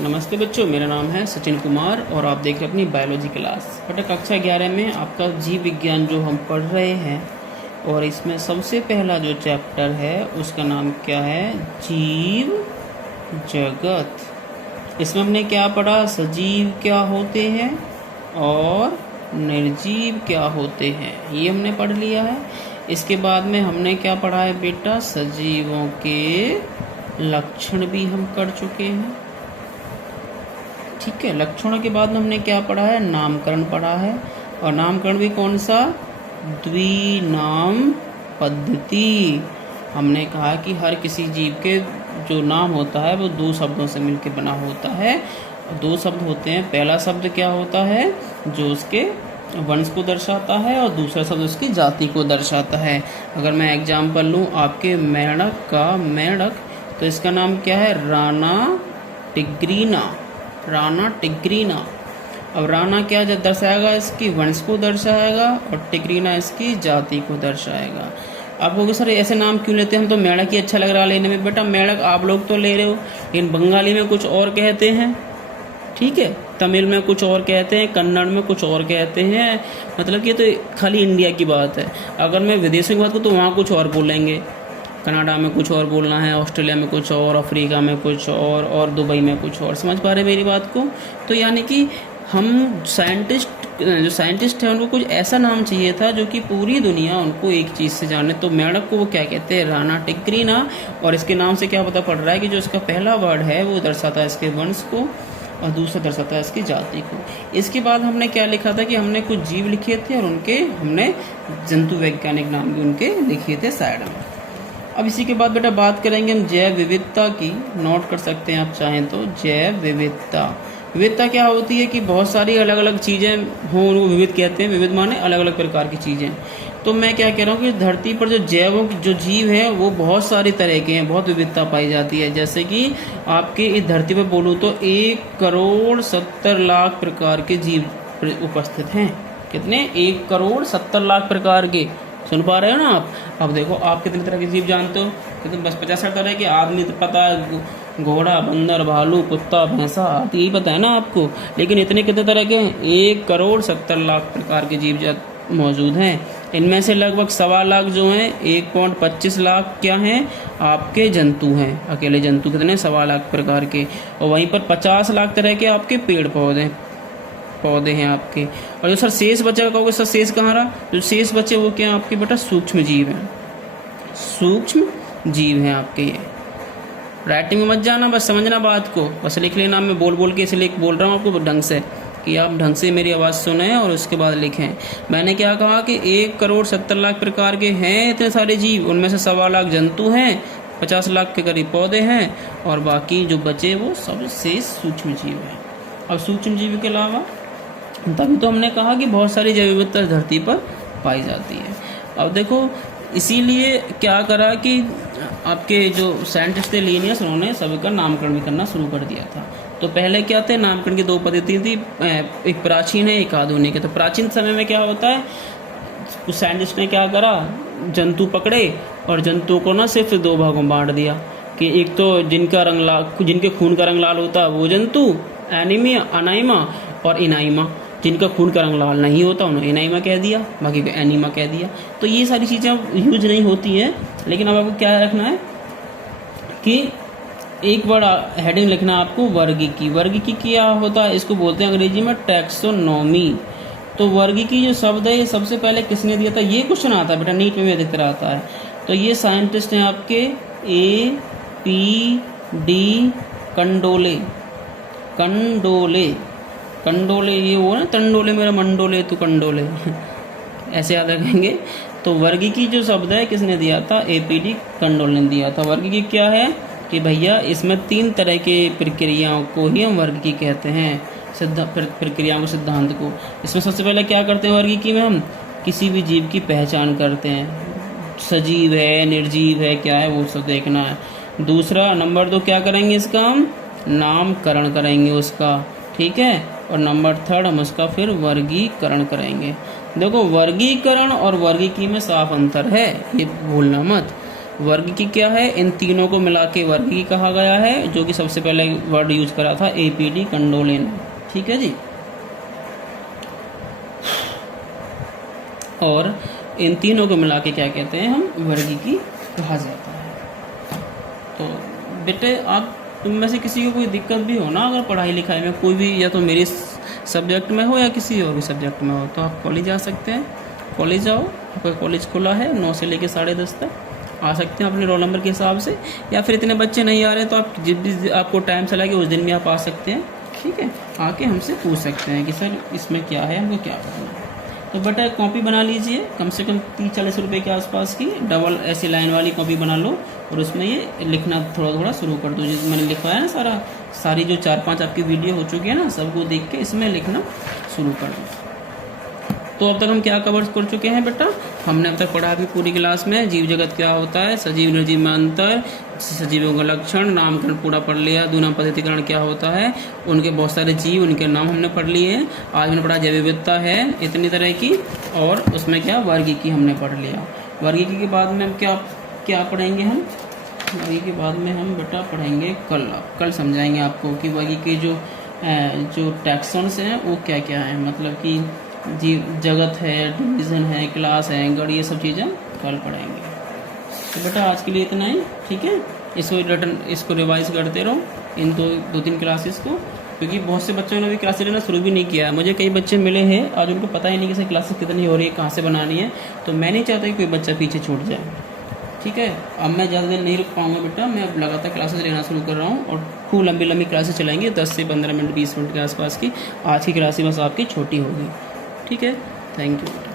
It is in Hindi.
नमस्ते बच्चों, मेरा नाम है सचिन कुमार और आप देख रहे हैं अपनी बायोलॉजी क्लास। बेटा कक्षा 11 में आपका जीव विज्ञान जो हम पढ़ रहे हैं और इसमें सबसे पहला जो चैप्टर है उसका नाम क्या है? जीव जगत। इसमें हमने क्या पढ़ा? सजीव क्या होते हैं और निर्जीव क्या होते हैं, ये हमने पढ़ लिया है। इसके बाद में हमने क्या पढ़ा है बेटा? सजीवों के लक्षण भी हम कर चुके हैं। ठीक है, लक्षणों के बाद में हमने क्या पढ़ा है? नामकरण पढ़ा है। और नामकरण भी कौन सा? द्विनाम पद्धति। हमने कहा कि हर किसी जीव के जो नाम होता है वो दो शब्दों से मिलकर बना होता है। दो शब्द होते हैं। पहला शब्द क्या होता है? जो उसके वंश को दर्शाता है, और दूसरा शब्द उसकी जाति को दर्शाता है। अगर मैं एग्जाम्पल लूँ आपके मेंढक का, मेंढक, तो इसका नाम क्या है? राना टिग्रीना। राना टिग्रीना। अब राना क्या दर्शाएगा? इसकी वंश को दर्शाएगा, और टिग्रीना इसकी जाति को दर्शाएगा। आप लोग सर ऐसे नाम क्यों लेते हैं? हम तो मेंढक ही अच्छा लग रहा लेने में। बेटा मेंढक आप लोग तो ले रहे हो, लेकिन बंगाली में कुछ और कहते हैं, ठीक है, तमिल में कुछ और कहते हैं, कन्नड़ में कुछ और कहते हैं। मतलब कि ये तो खाली इंडिया की बात है। अगर मैं विदेशों की बात करूँ तो वहाँ कुछ और बोलेंगे। कनाडा में कुछ और बोलना है, ऑस्ट्रेलिया में कुछ और, अफ्रीका में कुछ और दुबई में कुछ और। समझ पा रहे मेरी बात को? तो यानी कि हम जो साइंटिस्ट हैं उनको कुछ ऐसा नाम चाहिए था जो कि पूरी दुनिया उनको एक चीज़ से जाने। तो मेंढक को वो क्या कहते हैं? राना टिग्रीना। और इसके नाम से क्या पता पड़ रहा है कि जो इसका पहला वर्ड है वो दर्शाता है इसके वंश को, और दूसरा दर्शाता है इसकी जाति को। इसके बाद हमने क्या लिखा था कि हमने कुछ जीव लिखे थे और उनके हमने जंतु वैज्ञानिक नाम भी उनके लिखे थे साइड में। अब इसी के बाद बेटा बात करेंगे हम जैव विविधता की। नोट कर सकते हैं आप चाहें तो। जैव विविधता, विविधता क्या होती है कि बहुत सारी अलग अलग चीज़ें हों, उनको विविध कहते हैं। विविध माने अलग अलग प्रकार की चीज़ें। तो मैं क्या कह रहा हूँ कि धरती पर जो जीव है वो बहुत सारी तरह के हैं, बहुत विविधता पाई जाती है। जैसे कि आपके इस धरती पर बोलूँ तो 1,70,00,000 प्रकार के जीव उपस्थित हैं। कितने? 1,70,00,000 प्रकार के। सुन पा रहे हो ना आप? अब देखो आप कितने तरह के जीव जानते हो? कितने? बस 50-60 तरह के। आदमी तो पता है, घोड़ा, बंदर, भालू, कुत्ता, भैंसा, तो यही पता है ना आपको। लेकिन इतने कितने तरह के? 1,70,00,000 प्रकार के जीव मौजूद हैं। इनमें से लगभग 1,25,00,000 जो हैं, 1.25 क्या हैं? आपके जंतु हैं। अकेले जंतु कितने? 1,25,00,000 प्रकार के। और वहीं पर 50,00,000 तरह के आपके पेड़ पौधे हैं आपके। और जो सर शेष बचा कहोगे, सर शेष कहाँ रहा? जो शेष बचे वो क्या आपके बेटा? सूक्ष्म जीव हैं। सूक्ष्म जीव हैं आपके ये। राइटिंग में मत जाना, बस समझना बात को, बस लिख लेना। मैं बोल के इसलिए बोल रहा हूँ आपको ढंग से कि आप ढंग से मेरी आवाज़ सुने और उसके बाद लिखें। मैंने क्या कहा कि 1,70,00,000 प्रकार के हैं इतने सारे जीव। उनमें से 1,25,00,000 जंतु हैं, 50,00,000 के करीब पौधे हैं, और बाकी जो बचे वो सब शेष सूक्ष्म जीव हैं। अब सूक्ष्म जीव के अलावा तभी तो हमने कहा कि बहुत सारी जैव विविधता धरती पर पाई जाती है। अब देखो इसीलिए क्या करा कि आपके जो साइंटिस्ट थे लीनियस, उन्होंने सभी का नामकरण भी करना शुरू कर दिया था। तो पहले क्या थे? नामकरण की दो पद्धति थी, एक प्राचीन है, एक आधुनिक है। तो प्राचीन समय में क्या होता है, उस साइंटिस्ट ने क्या करा? जंतु पकड़े और जंतुओं को ना सिर्फ दो भागों में बांट दिया कि एक तो जिनके खून का रंग लाल होता है वो जंतु, अनाइमा, और इनाइमा। जिनका खून का रंग लाल नहीं होता उन्होंने इनाइमा कह दिया, बाकी को एनीमा कह दिया। तो ये सारी चीज़ें यूज नहीं होती हैं। लेकिन अब आपको क्या रखना है कि एक बड़ा हेडिंग लिखना है आपको, वर्गीकी। वर्गीकी क्या होता है? इसको बोलते हैं अंग्रेजी में टैक्सोनॉमी। तो वर्गीकी जो शब्द है ये सबसे पहले किसने दिया था? ये क्वेश्चन आता है बेटा, नीट में भी अधिकतर आता है। तो ये साइंटिस्ट हैं आपके A.P.D. कंडोले, ये वो ना तंडोले मेरा मंडोले तू कंडोले ऐसे याद रखेंगे। तो वर्गीकी जो शब्द है किसने दिया था? A.P.D. कंडोले ने दिया था। वर्गीकी क्या है कि भैया इसमें 3 तरह के प्रक्रियाओं को ही हम वर्गीकी कहते हैं, प्रक्रियाओं के सिद्धांत को। इसमें सबसे पहले क्या करते हैं? वर्गीकी में हम किसी भी जीव की पहचान करते हैं, सजीव है, निर्जीव है, क्या है वो सब देखना है। दूसरा नंबर 2 क्या करेंगे? इसका हम नामकरण करेंगे उसका, ठीक है। और नंबर 3 हम उसका फिर वर्गीकरण करेंगे। देखो वर्गीकरण और वर्गीकी में साफ अंतर है, ये भूलना मत। वर्ग की क्या है, इन तीनों को मिला के वर्ग की कहा गया है, जो कि सबसे पहले वर्ड यूज करा था APD कंडोलिन। ठीक है जी। और इन तीनों को मिला के क्या कहते हैं, हम वर्गीकी कहा जाता है। तो बेटे आप तुम में से किसी को कोई दिक्कत भी हो ना, अगर पढ़ाई लिखाई में कोई भी, या तो मेरे सब्जेक्ट में हो या किसी और भी सब्जेक्ट में हो, तो आप कॉलेज आ सकते हैं। कॉलेज आओ, आपका कॉलेज खुला है 9 से लेकर 10:30 तक, आ सकते हैं अपने रोल नंबर के हिसाब से, या फिर इतने बच्चे नहीं आ रहे तो आप जिस भी आपको टाइम से लगे उस दिन भी आप आ सकते हैं। ठीक है, आके हमसे पूछ सकते हैं कि सर इसमें क्या है, हमको क्या करना है। तो बेटा कॉपी बना लीजिए, कम से कम 30-40 रुपये के आसपास की डबल ऐसी लाइन वाली कॉपी बना लो, और उसमें ये लिखना थोड़ा थोड़ा शुरू कर दो। जिस मैंने लिखवाया ना सारी जो 4-5 आपकी वीडियो हो चुकी है ना, सबको देख के इसमें लिखना शुरू कर दो। तो अब तक हम क्या कवर कर चुके हैं बेटा, हमने अब तक पढ़ा कि पूरी क्लास में जीव जगत क्या होता है, सजीव निर्जीव में अंतर, सजीवों का लक्षण, नामकरण पूरा पढ़ लिया, दूना पद्धतिकरण क्या होता है, उनके बहुत सारे जीव, उनके नाम हमने पढ़ लिए हैं। आज हमने पढ़ा जैव विविधता है इतनी तरह की, और उसमें क्या वर्गीकी हमने पढ़ लिया। वर्गीकी के बाद में हम क्या पढ़ेंगे, हम वर्गीकी के बाद में हम बेटा पढ़ेंगे कल समझाएंगे आपको कि वर्गीकी जो टैक्सॉन्स हैं वो क्या क्या है, मतलब कि जीव जगत है, डिवीज़न है, क्लास है, गण, ये सब चीज़ें कल पढ़ेंगे। तो बेटा आज के लिए इतना ही। ठीक है, इसको रिवाइज करते रहो इन 2-3 क्लासेस को, क्योंकि बहुत से बच्चों ने भी क्लासेस लेना शुरू भी नहीं किया है। मुझे कई बच्चे मिले हैं आज, उनको पता ही नहीं कि क्लासेस कितनी हो रही है, कहाँ से बनानी है। तो मैं नहीं चाहता कि कोई बच्चा पीछे छूट जाए। ठीक है, अब मैं ज़्यादा दिन नहीं रुक पाऊँगा बेटा, मैं अब लगातार क्लासेस लेना शुरू कर रहा हूँ, और खूब लंबी क्लासेस चलाएंगे 10 से 15 मिनट 20 मिनट के आसपास की। आज की क्लासेस बस आपकी छोटी होगी। ठीक है, थैंक यू।